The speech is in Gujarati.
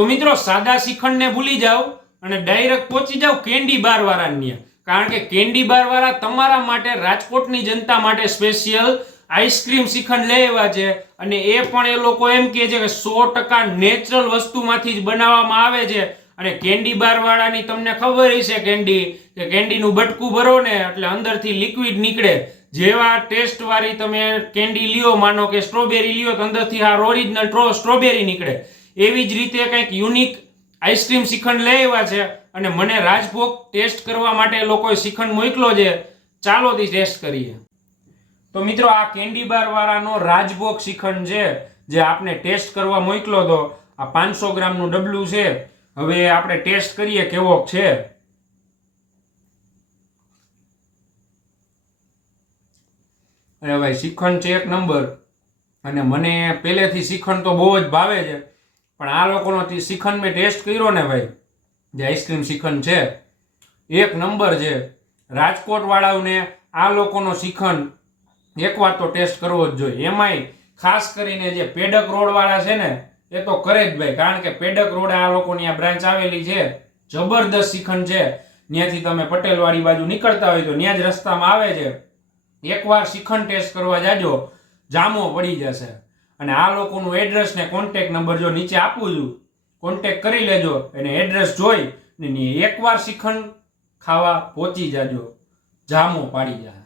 તો મિત્રો સાદા શ્રીખંડને ભૂલી જાઓ અને ડાયરેક્ટ પહોંચી જાઓ કેન્ડી બાર વાળાની, કારણ કે કેન્ડી બાર વાળા તમારા માટે, રાજકોટની જનતા માટે સ્પેશિયલ આઈસ્ક્રીમ શ્રીખંડ લઈ આવ્યા છે. અને એ પણ એ લોકો એમ કહે છે કે 100% નેચરલ વસ્તુમાંથી જ બનાવવામાં આવે છે. અને કેન્ડી બાર વાળાની તમને ખબર હશે કે કેન્ડીનું બટકું ભરો ને એટલે અંદરથી લિક્વિડ નીકળે. જેવા ટેસ્ટ વાળી તમે કેન્ડી લ્યો, માનો કે સ્ટ્રોબેરી લ્યો તો અંદરથી આ ઓરિજિનલ સ્ટ્રોબેરી નીકળે. એવી જ રીતે કંઈક યુનિક આઈસ્ક્રીમ શ્રીખંડ લઈ આવ્યા છે અને મને રાજભોગ ટેસ્ટ કરવા માટે લોકોએ શ્રીખંડ મોકલો છે. ચાલો તે ટેસ્ટ કરીએ. તો મિત્રો આ કેન્ડી બાર વાળાનો રાજભોગ શ્રીખંડ છે જે આપણે ટેસ્ટ કરવા મોકલો તો આ 500 ગ્રામનું ડબલું છે. હવે આપણે ટેસ્ટ કરીએ કેવો છે. અરે ભાઈ શ્રીખંડ છે એક નંબર. અને મને પહેલેથી શ્રીખંડ તો બહુ જ ભાવે છે, પણ આ લોકોનો શ્રીખંડ મેં ટેસ્ટ કર્યો ને ભાઈ, જે આઈસ્ક્રીમ શ્રીખંડ છે એક નંબર છે. રાજકોટ વાળાઓને આ લોકોનો શ્રીખંડ એકવાર તો ટેસ્ટ કરવો જ જોઈએ. એમાંય ખાસ કરીને જે પેડક રોડ વાળા છે ને એ તો કરે જ ભાઈ, કારણ કે પેડક રોડ આ લોકોની આ બ્રાન્ચ આવેલી છે. જબરદસ્ત શ્રીખંડ છે. ત્યાંથી તમે પટેલવાડી બાજુ નીકળતા હોય તો ત્યાં જ રસ્તામાં આવે છે. એકવાર શ્રીખંડ ટેસ્ટ કરવા જાજો, જામો પડી જશે. અને આ લોકોનું એડ્રેસ ને કોન્ટેક્ટ નંબર જો નીચે આપું છું, કોન્ટેક્ટ કરી લેજો અને એડ્રેસ જોઈ ને એકવાર શ્રીખંડ ખાવા પહોંચી જાજો, જામો પાડી જાય.